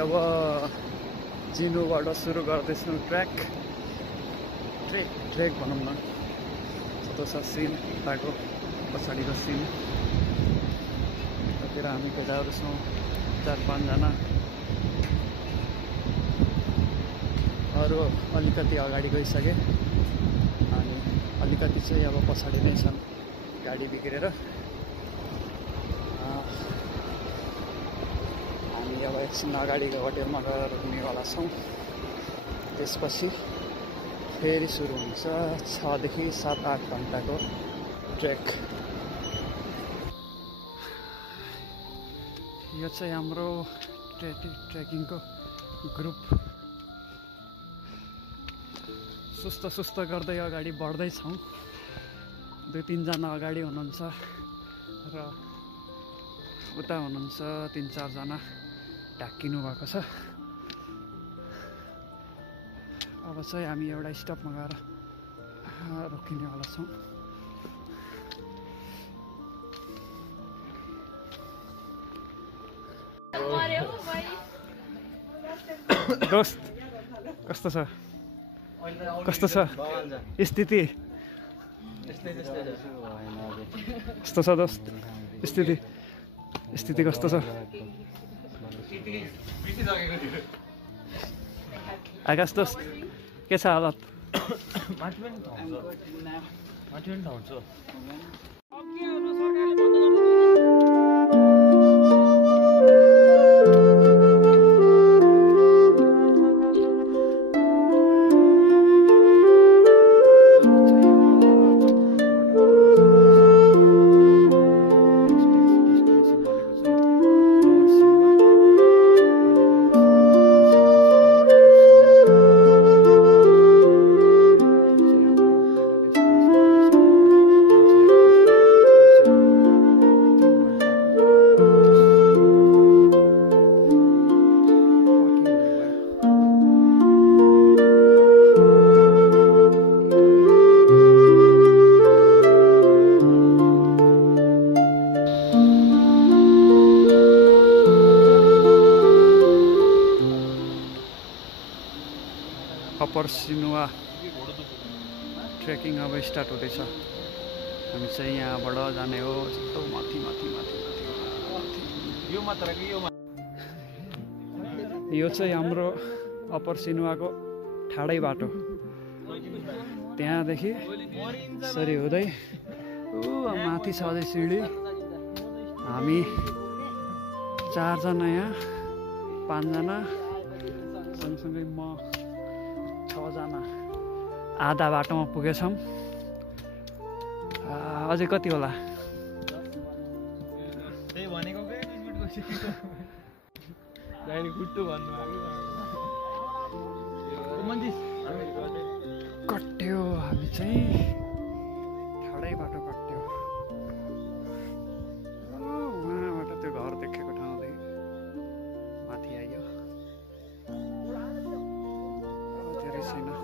अब चिनुबाट सुरु गर्दैछौँ ट्रेक भनौँ न। त्यो छ सिन उताको पछाडिको सिन। यतातिर हामी केटाहरू छौँ 4-5 जना। अरू अलिकति अगाडि गइसके अनि अलिकति चाहिँ अब पछाडि नै छन् गाडी बिग्रेर। हामी अब एकछिन अगाडिको होटेलमा गएर रुक्नेवाला छौँ। त्यसपछि फेरि सुरु हुन्छ 6 देखि 7-8 घन्टाको ट्रेक। यो चाहिँ हाम्रो ट्रेकिङको ग्रुप सुस्त गर्दै अगाडि बढ्दैछौँ। 2-3 जना अगाडि हुनुहुन्छ र उता हुनुहुन्छ 3-4 जना ढाकिनु भएको छ। अब चाहिँ हामी एउटा स्टपमा गएर रोकिनेवाला छौँ। दोस्त कस्तो छ स्थिति? कस्तो छ दोस्त स्थिति कस्तो छ? आकाश दोस्त के छ हालत? अप्पर सिनुवा ट्रेकिङ अब स्टार्ट हुँदैछ। हामी चाहिँ यहाँबाट जाने हो यस्तो माथि। यो चाहिँ हाम्रो अप्पर सिनुवाको ठाडै बाटो। त्यहाँदेखि यसरी हुँदै माथि छ अझै सिँढी। हामी 4 जना यहाँ, 5 जना सँगसँगै म 6 जना आधा बाटोमा पुगेछौँ। अझै कति होला? कट्यो हामी चाहिँ ठाडै बाटो कट्यो। उहाँबाट त्यो घर देखेको ठाउँदेखि माथि आइयो। धेरै छैन अब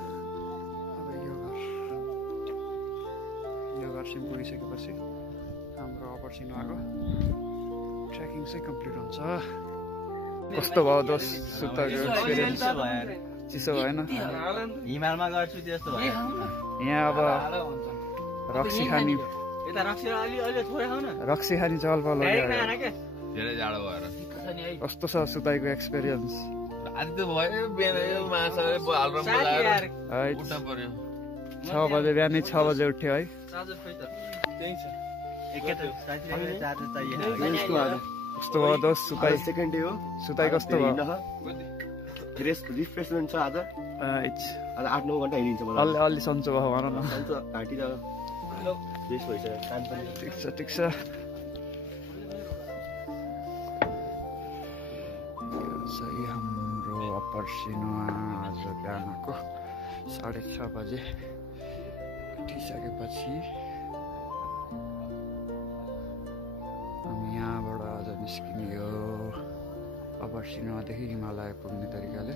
यो घरसिम पुगिसकेपछि हाम्रो अप्पर सिनुवाको ट्रेकिङ चाहिँ कम्प्लिट हुन्छ। कस्तो भयो दोस्त सुत्ताको एक्सपिरियन्स? चिसो भएन? हिमालमा गर्छु त्यस्तो भयो। यहाँ अब रक्सी खानी चहल पहल कस्तो छ सुताइको एक्सपिरियन्स? 6 बजे बिहानै 6 बजे उठ्यो है। कस्तो भयो दोस्त सुताइ? सेकेन्ड डे हो। सुताइ कस्तो भयो? रिफ्रेसमेन्ट छ आज 8-9 घन्टा हिँडिन्छ मलाई। अलि सन्चो भयो भन न। घाँटी त रेस्ट भइसक्यो। ठिक छ। चाहिँ हाम्रो अप्पर सिनुवा आज बिहानको 6:30 बजे उठिसकेपछि हामी यहाँबाट आज निस्किने हो अप्पर सिनुवादेखि हिमालय पुग्ने तरिकाले।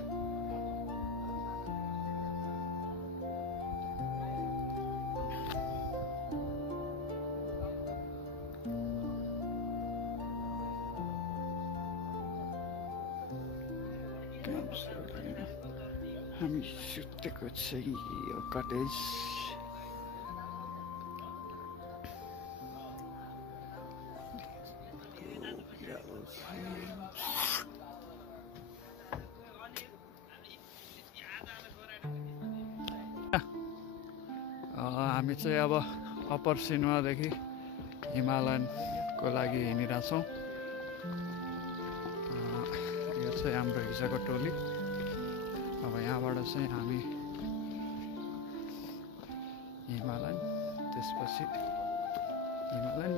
हामी सुतेको चाहिँ यो कटेज हामी चाहिँ अब अप्पर सिनेमादेखि हिमालयनको लागि हिँडिरहेछौँ। यो चाहिँ हाम्रो हिजोको टोली। अब यहाँबाट चाहिँ हामी हिमालयन, त्यसपछि हिमालयन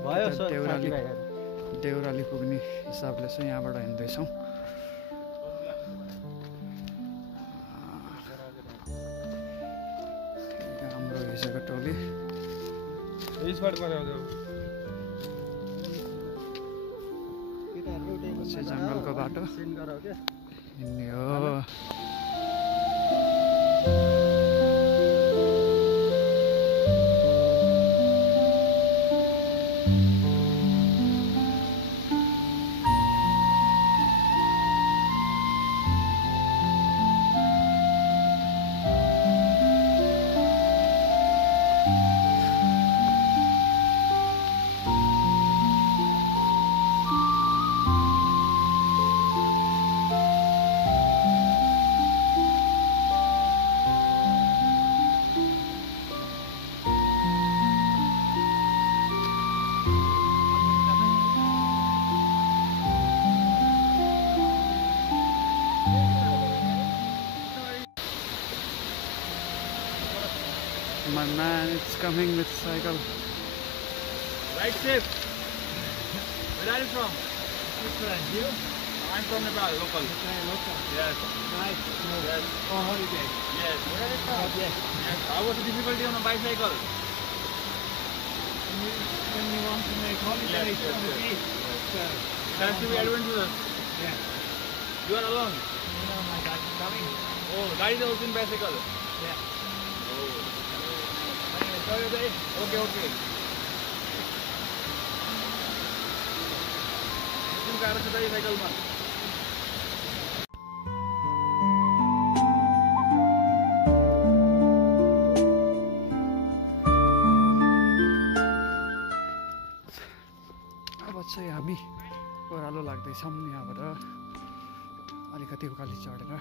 देउराली पुग्ने हिसाबले चाहिँ यहाँबाट हिँड्दैछौँ। हाम्रो हिजोको टोली पछि जङ्गलको बाटो हिँड्ने हो। My man is coming with cycle. Right safe. Where are you from? Switzerland. You? I'm from Nepal, local. Local. Yes. Nice. Yes. For holiday. Yes. Where are you from? Yes. Yes. How was the difficulty on a bicycle? When you want to make holidays on the beach. Yes. It has to be adventurous. Yeah. You are alone? No, my dad is coming. Oh, guide is also in bicycle? Yeah. Oh. Enjoy your day. Okay, okay. You can ride the cycle, man. अब चाहिँ हामी ओह्रालो लाग्दैछौँ यहाँबाट अलिकति उकाली चढेर।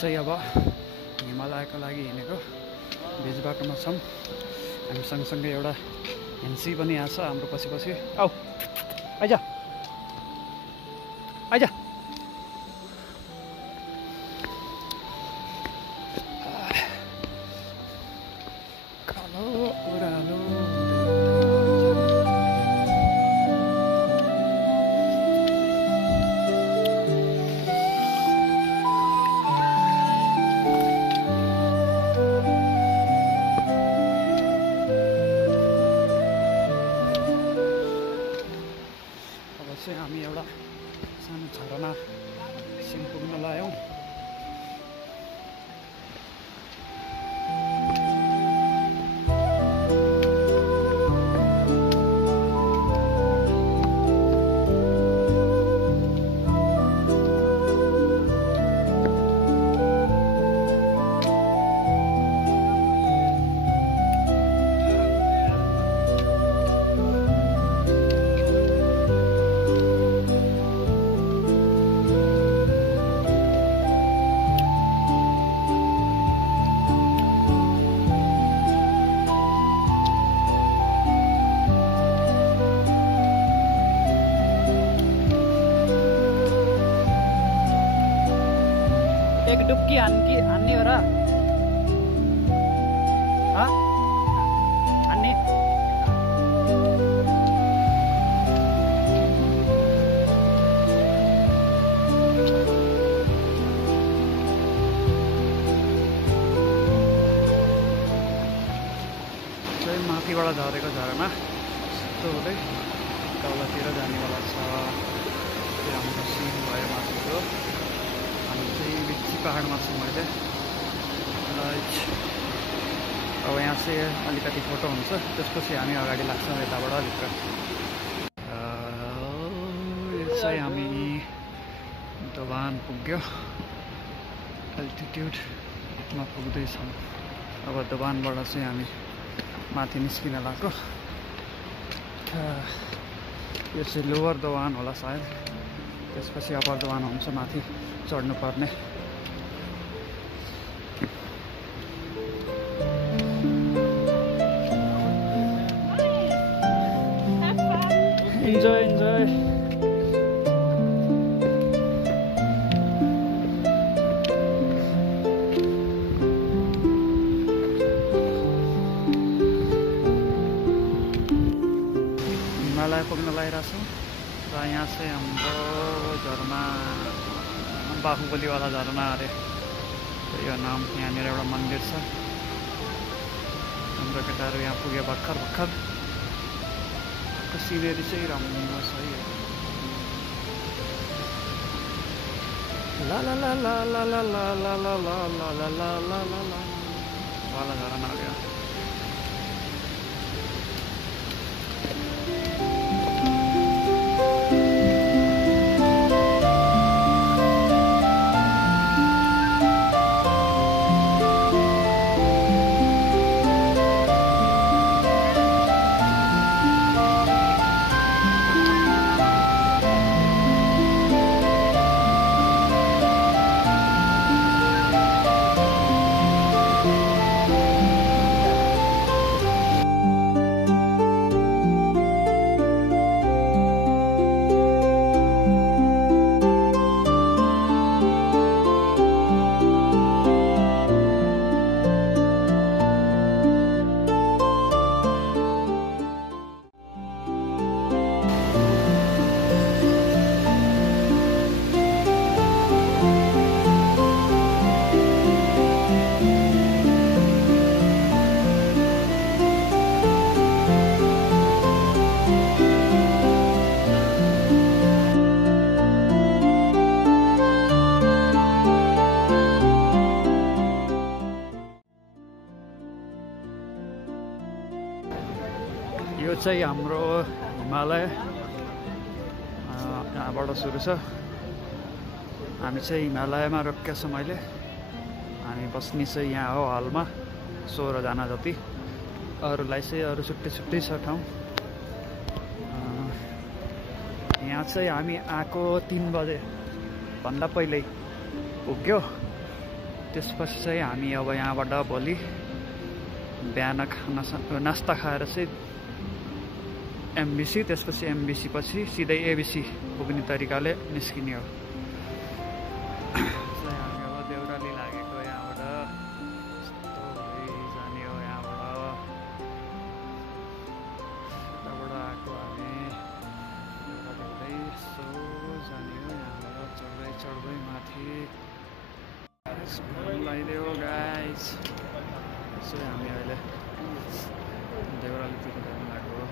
चाहिँ अब हिमालयको लागि हिँडेको बीच बाटोमा छौँ। हामी सँगसँगै एउटा हेन्सी पनि आएको छ हाम्रो पछि पछि। आऊ आइज। आइज कालो ओह्रालो हामी एउटा सानो झरना सिम पुग्न लाग्यौँ। एक डुब्की हान्ने हो र हान्ने चाहिँ माथिबाट झरेको झरना यस्तो हुँदै तलतिर जानेवाला छ। हाम्रो सिन भयो माथिको हामी चाहिँ बिच्ची पहाडमा छौँ अहिले। अब यहाँ चाहिँ अलिकति फोटो हुन्छ, त्यसपछि हामी अगाडि लाग्छौँ यताबाट अलिक। यो चाहिँ हामी दोभान पुग्यो, एल्टिट्युडमा पुग्दैछौँ। अब दोभानबाट चाहिँ हामी माथि निस्किन लाग्यो। यो चाहिँ लोवर दोभान होला सायद, त्यसपछि अप्पर दोभान हुन्छ माथि चढ्नु पर्ने। Enjoy enjoy. हिमालय पुग्न लागिरहेछौँ र यहाँ चाहिँ हाम्रो झरना बाहुबलीवाला झरना अरे यो नाम। यहाँनिर एउटा मन्दिर छ। हाम्रो केटाहरू यहाँ पुग्यो भर्खर भर्खर। सिनेरी चाहिँ राम्रो छ है। ला ला ला ला ला ला ला ला ला ला ला ला ला ला ला ला वाला झरना हो गया। यो चाहिँ हाम्रो हिमालय यहाँबाट सुरु छ। हामी चाहिँ हिमालयमा रोकेका छौँ अहिले। हामी बस्ने चाहिँ यहाँ हो हलमा 16 जना जति। अरूलाई चाहिँ अरू छुट्टै छुट्टै छ ठाउँ। यहाँ चाहिँ हामी आएको 3 बजे भन्दा पहिल्यै पुग्यो। त्यसपछि चाहिँ हामी अब यहाँबाट भोलि बिहान नास्ता खाएर चाहिँ एमबिसी, त्यसपछि एमबिसी पछि सिधै एबिसी पुग्ने तरिकाले निस्किने हो। हामी अब देउराली लागेको यहाँबाट यस्तो जाने हो। यहाँबाट यताबाट आएको हामी देउराली यसो जाने हो। यहाँबाट चढ्दै चढ्दै माथि लगाइदियो गाइस। यसो हामी अहिले देउरालीतिर जानु लागेको हो।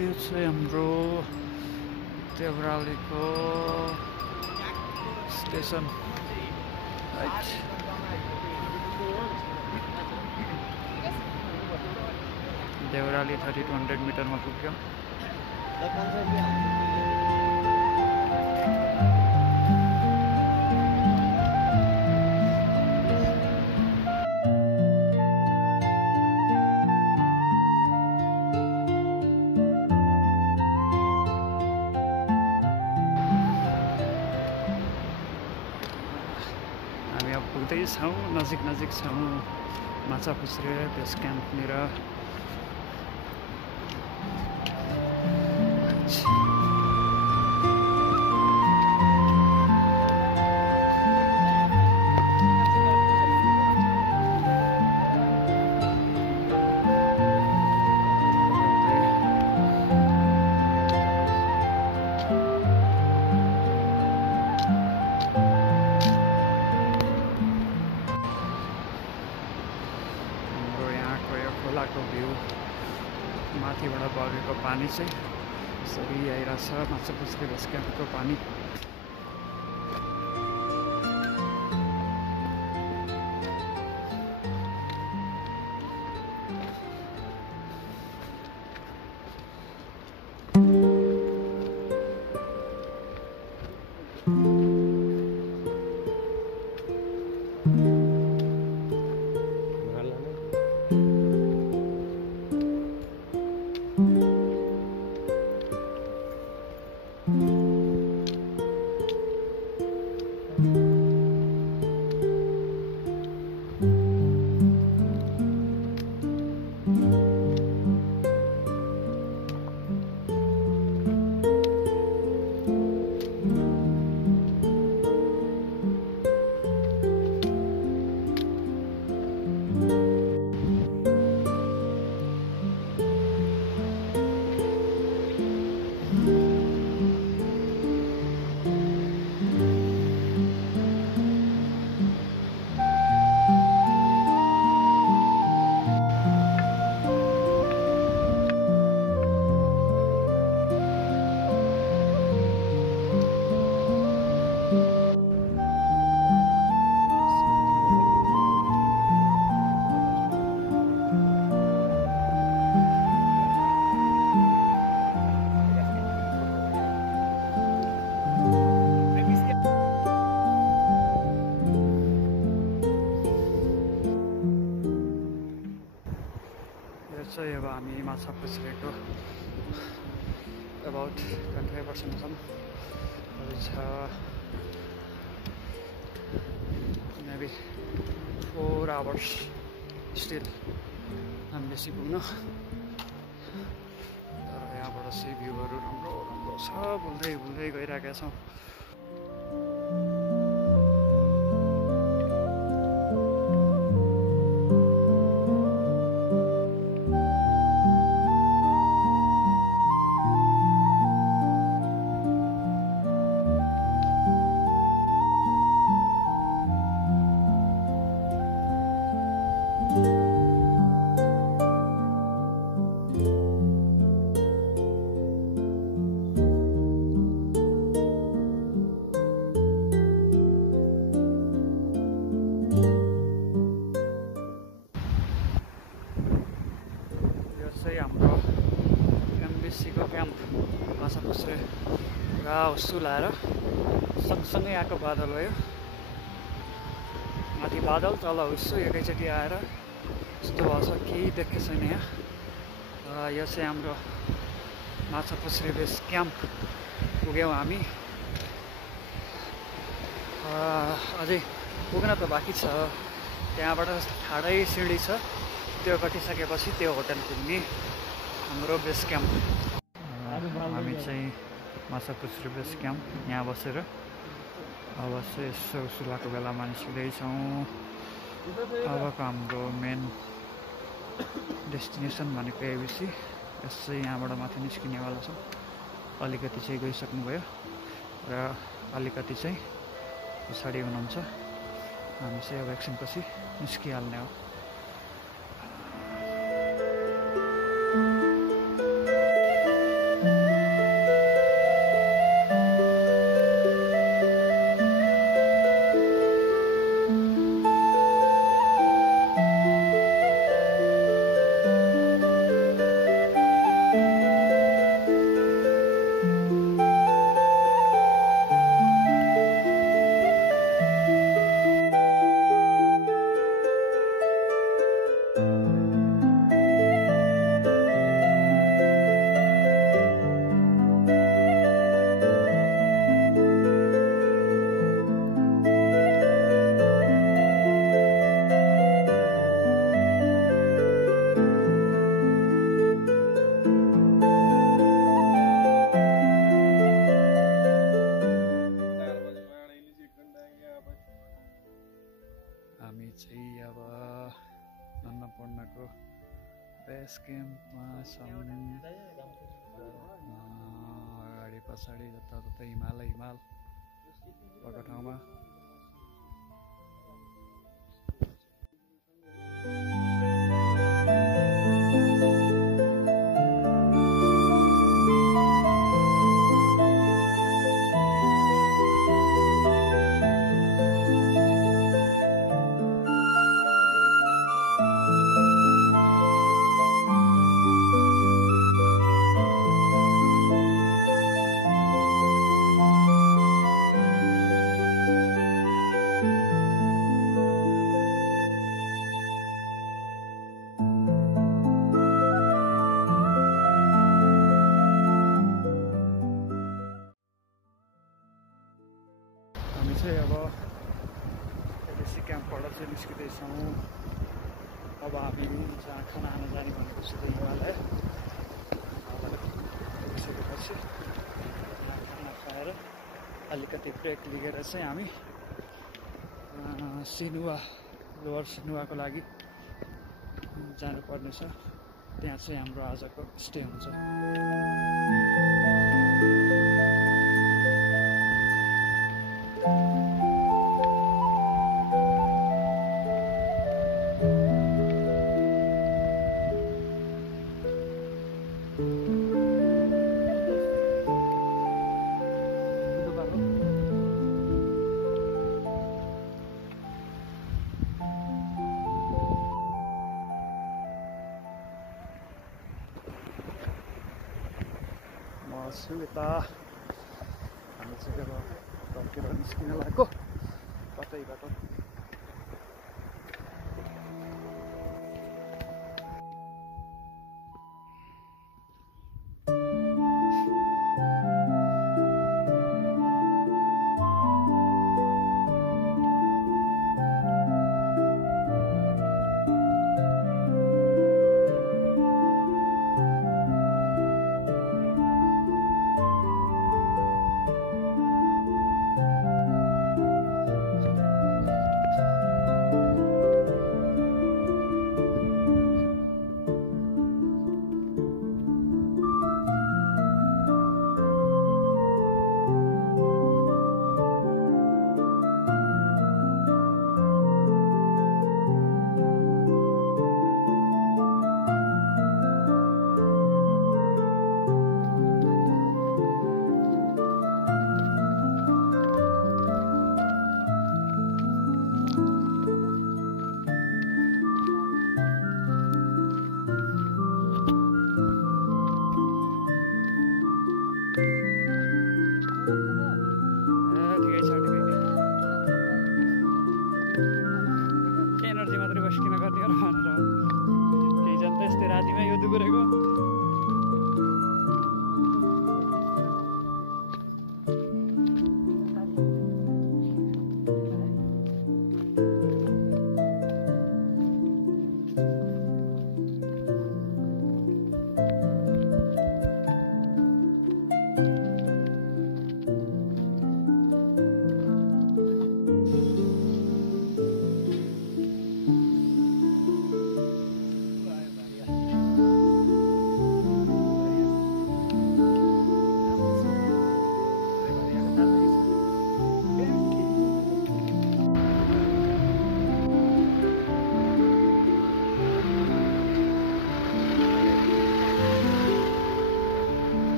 यो चाहिँ हाम्रो देउरालीको स्टेसन। देउराली 3200 मिटरमा पुग्यो। हामी अब पुग्दैछौँ, नजिक छौँ माछापुच्छ्रे बेस क्याम्पनिर। खोलाको भ्यू, माथिबाट बगेको पानी चाहिँ यसरी आइरहेछ। माछापुच्छ्रे बेस क्याम्पको पानी। चाहिँ अब हामी माछापुच्छ्रेको अबाउट 25% छौँ। छ मेबी 4 आवर्स स्टिल एमबिसी पुग्न। तर यहाँबाट चाहिँ भ्यूहरू राम्रो राम्रो छ। बुल्दै गइरहेका छौँ। माछा पुछ्रे पुरा सुलाएर सँगसँगै आएको बादल हो यो। माथि बादल तल हुस्सु एकैचोटि आएर यस्तो भएको छ, केही देखेको छैन यहाँ। यो चाहिँ हाम्रो माछा पुछ्रे बेस क्याम्प पुग्यौँ हामी। अझै पुग्न त बाँकी छ, त्यहाँबाट ठाडै सिँढी छ, त्यो कटिसकेपछि त्यो होटल पुग्ने हाम्रो बेस क्याम्प। हामी चाहिँ माछा पुछ्रे बेस क्याम्प यहाँ बसेर अब चाहिँ यसो सुलाको बेलामा निस्किँदैछौँ। अबको हाम्रो मेन डेस्टिनेसन भनेको एबिसी। यस चाहिँ यहाँबाट माथि निस्किनेवाला छ। अलिकति चाहिँ गइसक्नुभयो र अलिकति चाहिँ पछाडि हुनुहुन्छ। हामी चाहिँ अब एकछिनपछि निस्किहाल्ने हो। हामी चाहिँ अब अन्नपूर्णको बेस क्याम्पमा छौँ। अगाडि पछाडि जताततै हिमाल भएको ठाउँमा। हामी चाहिँ अब एबिसी क्याम्पबाट चाहिँ निस्किँदैछौँ। अब हामी जहाँ खाना खान जाने भनेको छु हिमालय पुगिसकेपछि खाना खाएर अलिकति ब्रेक लिएर चाहिँ हामी सिनुवा लोवर सिनुवाको लागि जानुपर्नेछ। त्यहाँ चाहिँ हाम्रो आजको स्टे हुन्छ। छु यता हामी चाहिँ अब टर्केर निस्किन लागेको कतैबाट।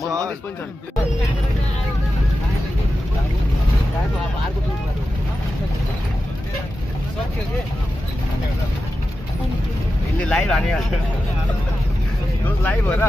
मन्दिर पनि छन्। यसले लाइभ हानिहाल्छ। लाइभ हो र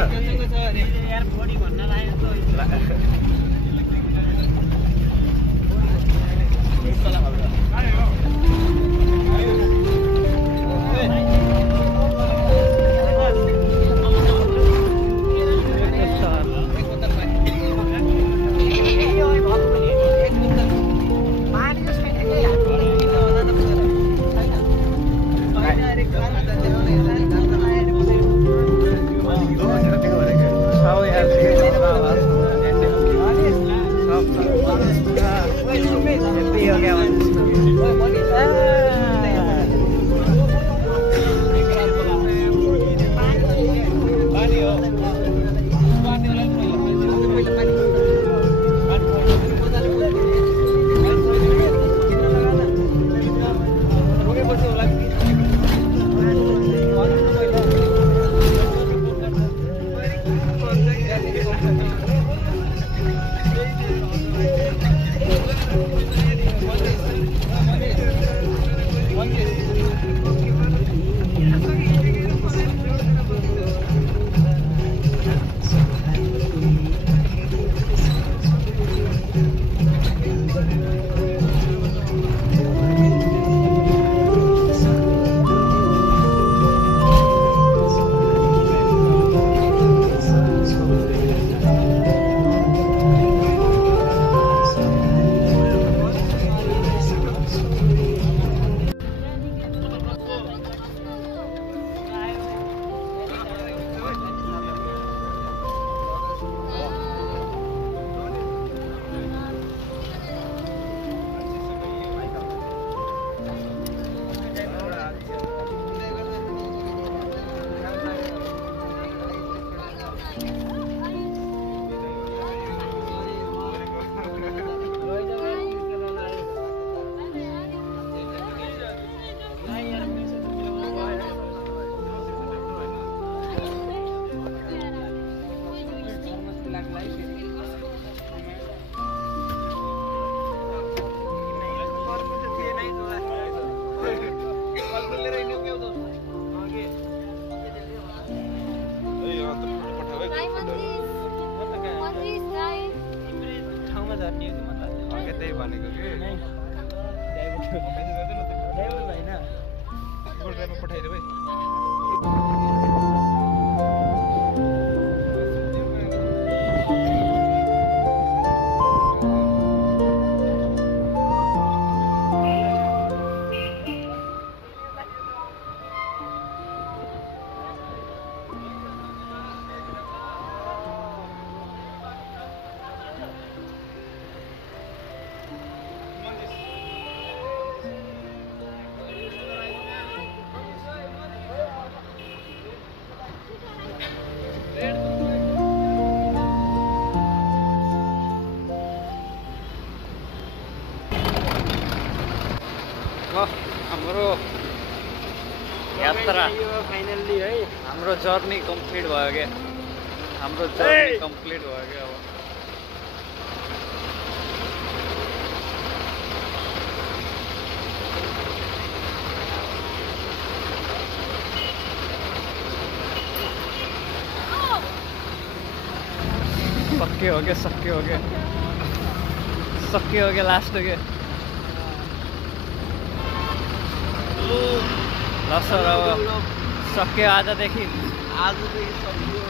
हाम्रो यात्रा फाइनल्ली है हाम्रो जर्नी कम्प्लिट भयो क्या हाम्रो जर्नी कम्प्लिट भयो क्या अब सक्यो हो गया लास्ट हो गया ल सर अब सक्यो आजदेखि सक्यो